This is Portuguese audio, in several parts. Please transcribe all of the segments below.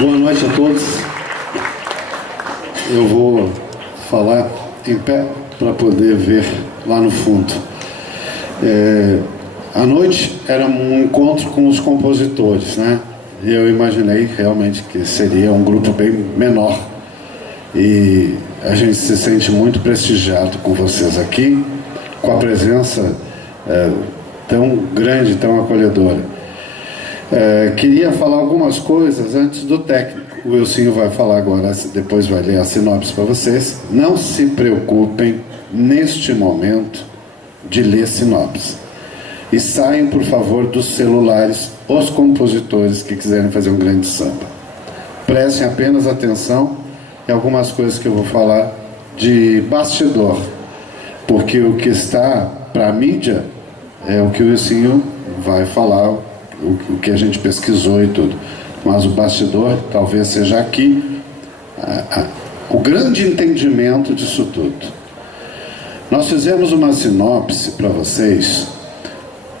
Boa noite a todos. Eu vou falar em pé para poder ver lá no fundo. A noite era um encontro com os compositores, né? E eu imaginei realmente que seria um grupo bem menor. E a gente se sente muito prestigiado com vocês aqui, com a presença tão grande, tão acolhedora. Queria falar algumas coisas antes do técnico. O Wilson vai falar agora, depois vai ler a sinopse para vocês. Não se preocupem, neste momento, de ler sinopse. E saiam, por favor, dos celulares os compositores que quiserem fazer um grande samba. Prestem apenas atenção em algumas coisas que eu vou falar de bastidor, porque o que está para a mídia é o que o Wilson vai falar, o que a gente pesquisou e tudo. Mas o bastidor talvez seja aqui o grande entendimento disso tudo. Nós fizemos uma sinopse para vocês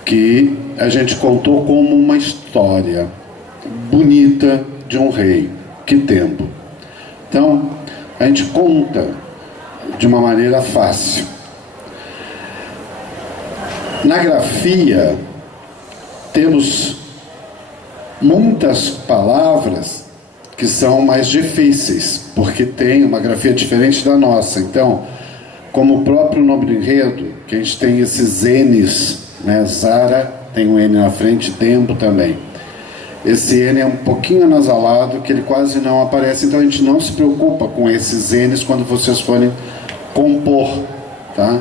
que a gente contou como uma história bonita de um rei. Que tempo! Então, a gente conta de uma maneira fácil. Na grafia, temos muitas palavras que são mais difíceis, porque tem uma grafia diferente da nossa. Então, como o próprio nome do enredo, que a gente tem esses N's, né? Zara tem um N na frente, tempo também. Esse N é um pouquinho anasalado, que ele quase não aparece, então a gente não se preocupa com esses N's quando vocês forem compor, tá?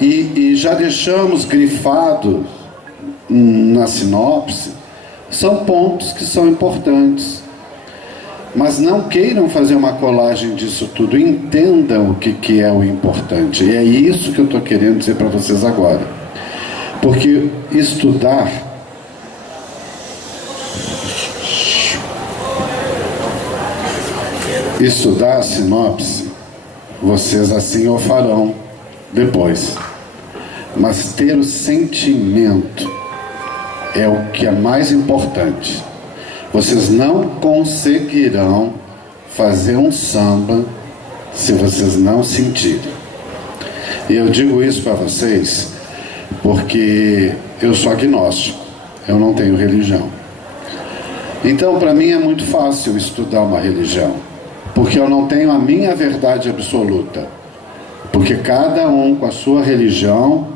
E já deixamos grifado na sinopse, são pontos que são importantes. Mas não queiram fazer uma colagem disso tudo, entendam o que é o importante. E é isso que eu estou querendo dizer para vocês agora. Porque estudar a sinopse, vocês assim o farão depois. Mas ter o sentimento é o que é mais importante. Vocês não conseguirão fazer um samba se vocês não sentirem. E eu digo isso para vocês porque eu sou agnóstico, eu não tenho religião. Então, para mim é muito fácil estudar uma religião, porque eu não tenho a minha verdade absoluta. Porque cada um com a sua religião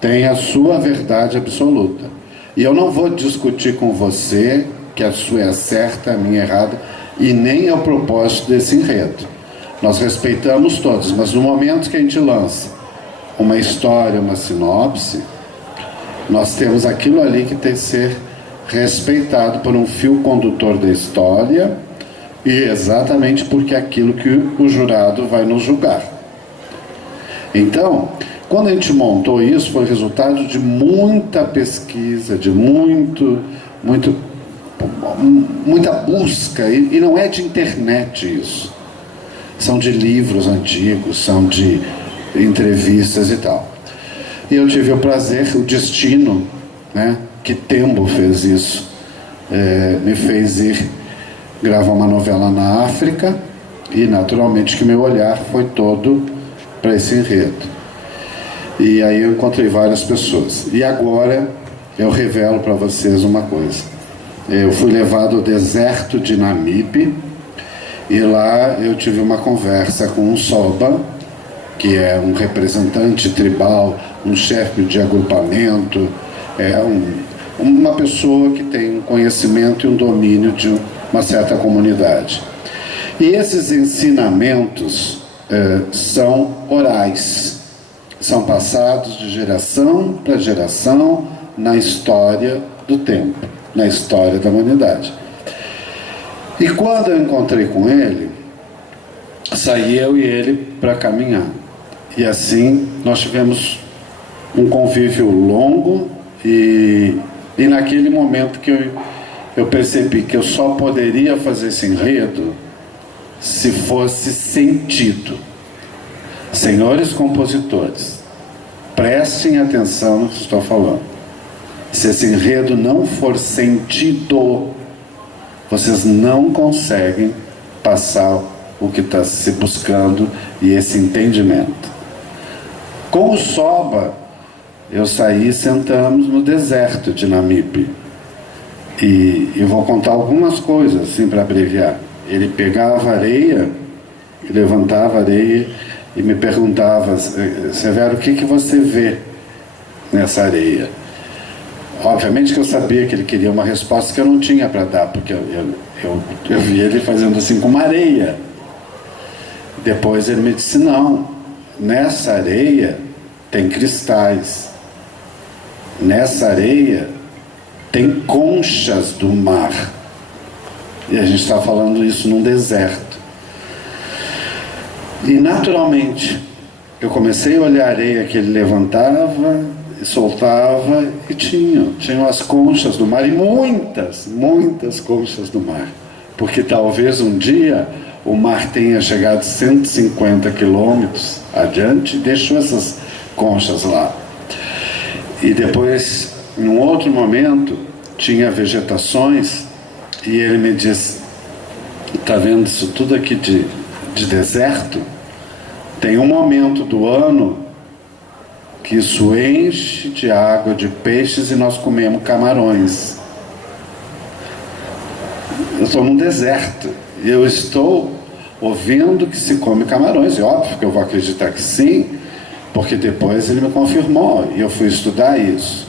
tem a sua verdade absoluta. E eu não vou discutir com você que a sua é certa, a minha é errada, e nem é o propósito desse enredo. Nós respeitamos todos, mas no momento que a gente lança uma história, uma sinopse, nós temos aquilo ali que tem que ser respeitado por um fio condutor da história, e exatamente porque é aquilo que o jurado vai nos julgar. Então, quando a gente montou isso, foi resultado de muita pesquisa, de muita busca, e não é de internet isso. São de livros antigos, são de entrevistas e tal. E eu tive o prazer, o destino, né, que Tembo fez isso, me fez ir gravar uma novela na África, e naturalmente que meu olhar foi todo para esse enredo. E aí eu encontrei várias pessoas. E agora eu revelo para vocês uma coisa. Eu fui levado ao deserto de Namibe, e lá eu tive uma conversa com um Soba, que é um representante tribal, um chefe de agrupamento, uma pessoa que tem um conhecimento e um domínio de uma certa comunidade. E esses ensinamentos são orais, são passados de geração para geração na história do tempo, na história da humanidade. E quando eu encontrei com ele, saí eu e ele para caminhar. E assim nós tivemos um convívio longo, e naquele momento que eu percebi que eu só poderia fazer esse enredo se fosse sentido. Senhores compositores, prestem atenção no que estou falando. Se esse enredo não for sentido, vocês não conseguem passar o que está se buscando e esse entendimento. Com o Soba, eu saí e sentamos no deserto de Namibe. E eu vou contar algumas coisas, assim, para abreviar. Ele pegava areia, levantava areia e me perguntava: Severo, o que você vê nessa areia? Obviamente que eu sabia que ele queria uma resposta que eu não tinha para dar, porque eu vi ele fazendo assim com uma areia. Depois ele me disse: não, nessa areia tem cristais, nessa areia tem conchas do mar. E a gente está falando isso num deserto. E naturalmente eu comecei a olhar a areia que ele levantava e soltava, e tinham as conchas do mar, e muitas conchas do mar, porque talvez um dia o mar tenha chegado 150 quilômetros adiante e deixou essas conchas lá. E depois, em um outro momento, tinha vegetações, e ele me disse: está vendo isso tudo aqui de deserto? Tem um momento do ano que isso enche de água, de peixes, e nós comemos camarões. Eu estou num deserto e eu estou ouvindo que se come camarões, e óbvio que eu vou acreditar que sim, porque depois ele me confirmou e eu fui estudar isso.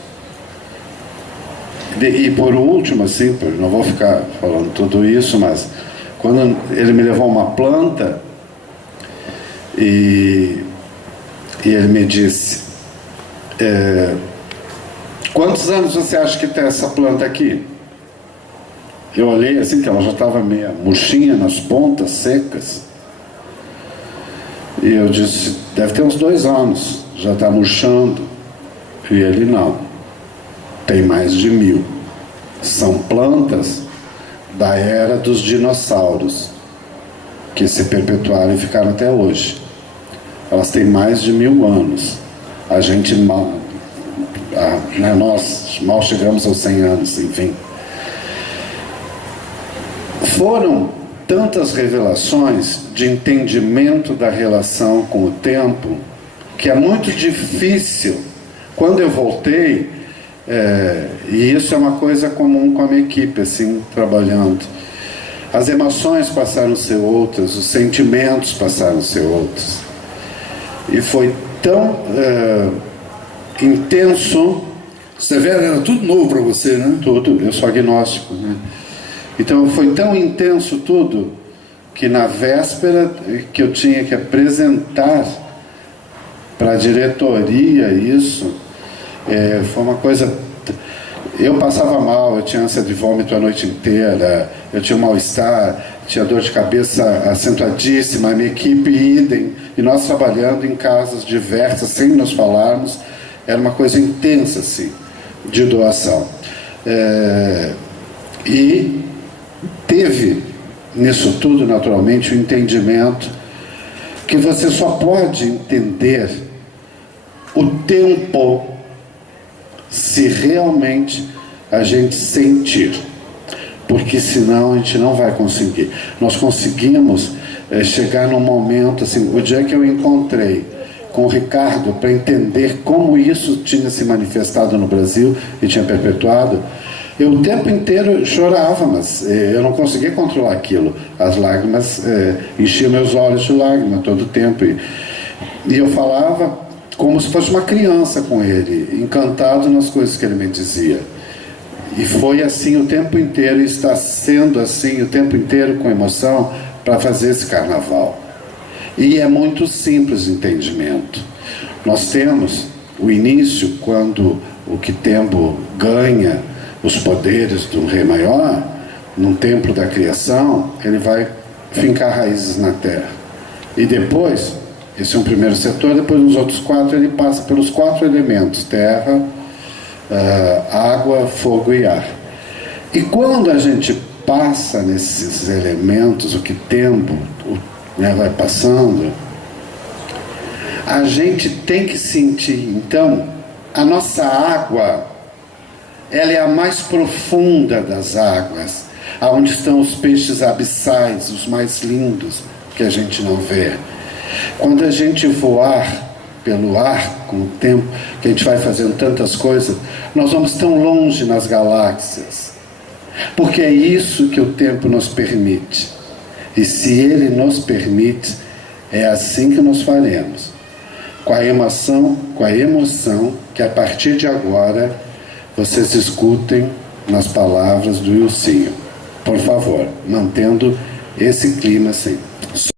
E por último, assim, não vou ficar falando tudo isso, mas quando ele me levou uma planta e ele me disse: quantos anos você acha que tem essa planta aqui? Eu olhei assim, que ela já estava meio murchinha nas pontas, secas. E eu disse: deve ter uns 2 anos, já está murchando. E ele: não, tem mais de 1000. São plantas da era dos dinossauros, que se perpetuaram e ficaram até hoje. Elas têm mais de 1000 anos. A gente nós mal chegamos aos 100 anos, enfim. Foram tantas revelações de entendimento da relação com o tempo, que é muito difícil. Quando eu voltei, e isso é uma coisa comum com a minha equipe, assim, trabalhando, as emoções passaram a ser outras, os sentimentos passaram a ser outros. E foi tão intenso. Severo, era tudo novo para você, né? Tudo, eu sou agnóstico, né? Então foi tão intenso tudo, que na véspera que eu tinha que apresentar para a diretoria isso, foi uma coisa... Eu passava mal, eu tinha ânsia de vômito a noite inteira, eu tinha um mal-estar, tinha dor de cabeça acentuadíssima, a minha equipe idem, e nós trabalhando em casas diversas, sem nos falarmos. Era uma coisa intensa, assim, de doação. E teve nisso tudo, naturalmente, o entendimento que você só pode entender o tempo se realmente a gente sentir, porque senão a gente não vai conseguir. Nós conseguimos chegar num momento, assim, o dia que eu encontrei com o Ricardo para entender como isso tinha se manifestado no Brasil e tinha perpetuado, eu o tempo inteiro chorava, mas eu não conseguia controlar aquilo. As lágrimas enchiam meus olhos de lágrima todo o tempo, e eu falava como se fosse uma criança com ele, encantado nas coisas que ele me dizia. E foi assim o tempo inteiro, e está sendo assim o tempo inteiro, com emoção, para fazer esse carnaval. E é muito simples o entendimento. Nós temos o início, quando o Quitembo ganha os poderes do Rei Maior, num templo da criação, ele vai fincar raízes na terra. E depois, esse é um primeiro setor, depois nos outros 4 ele passa pelos 4 elementos: terra, água, fogo e ar. E quando a gente passa nesses elementos, o Quitembo vai passando, a gente tem que sentir. Então, a nossa água, ela é a mais profunda das águas, aonde estão os peixes abissais, os mais lindos, que a gente não vê. Quando a gente voar pelo ar, com o tempo, que a gente vai fazendo tantas coisas, nós vamos tão longe nas galáxias, porque é isso que o tempo nos permite. E se ele nos permite, é assim que nós faremos, com a emoção que a partir de agora vocês escutem nas palavras do Ilcinho. Por favor, mantendo esse clima assim.